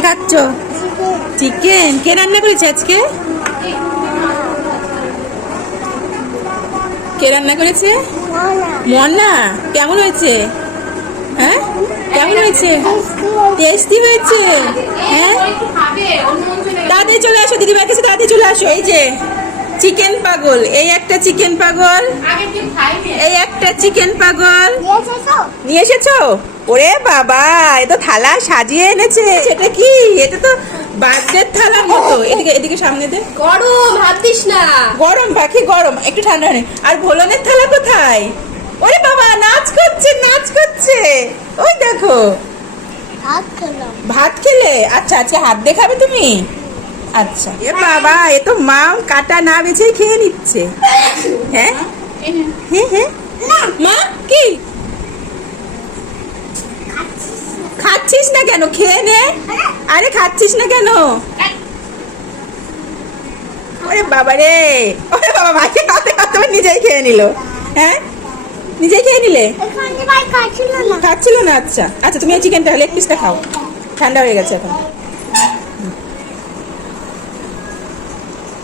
কি খাচ্ছ? চিকেন। কে রান্না করেছে আজকে? কে রান্না করেছে? মনা। কেমন হয়েছে? হ্যাঁ, কেমন হয়েছে? টেস্টি হয়েছে। হ্যাঁ, তাড়াতাড়ি চলে আসো, দিদিমার কাছে তাড়াতাড়ি চলে আসো। এই যে চিকেন পাগল, এই একটা চিকেন পাগল, এই একটা চিকেন পাগল নিয়ে এসেছো? ওরে বাবা, এ তো থালা সাজিয়ে এনেছে। এটা কি? এটা তো বার্থডে থালার মতো। এদিকে এদিকে সামনে দে। গরম, হাত দিস না। গরম পাখি, গরম, একটু ঠান্ডা নেই। আর ভোলনের থালা কোথায়? ওরে বাবা, নাচ করছে, নাচ করছে। ওই দেখো, ভাত খেলে? আচ্ছা আচ্ছা, হাত দেখাবে তুমি? আচ্ছা। এ বাবা, এ তো মা কাটা না বেছে খেয়ে নিচ্ছে। হ্যাঁ হ্যাঁ হ্যাঁ। মা কি খাচ্ছিস না কেন? খেয়ে নে। আরে খাচ্ছিস না কেন? ওরে বাবা রে, ওরে বাবা, ভাইকে খাতে খাতে নিজেই খেয়ে নিল। হ্যাঁ, নিজেই খেয়ে নিলে? খাচ্ছিল না? আচ্ছা আচ্ছা, তুমি এই চিকেনটা লেগ পিসটা খাও, ঠান্ডা হয়ে গেছে এখন।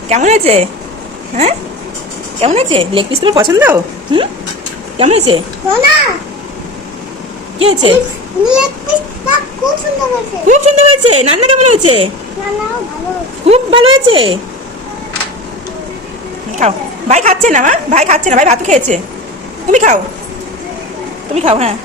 কেমন হয়েছে? হ্যাঁ, কেমন হয়েছে? লেগ পিস তোমার পছন্দ? হুম, কেমন হয়েছে? কি হয়েছে? খুব সুন্দর হয়েছে। রান্না কেমন হয়েছে? খুব ভালো হয়েছে। খাও। ভাই খাচ্ছে না, মা ভাই খাচ্ছে না, ভাই ভাত খেয়েছে। তুমি খাও, তুমি খাও। হ্যাঁ।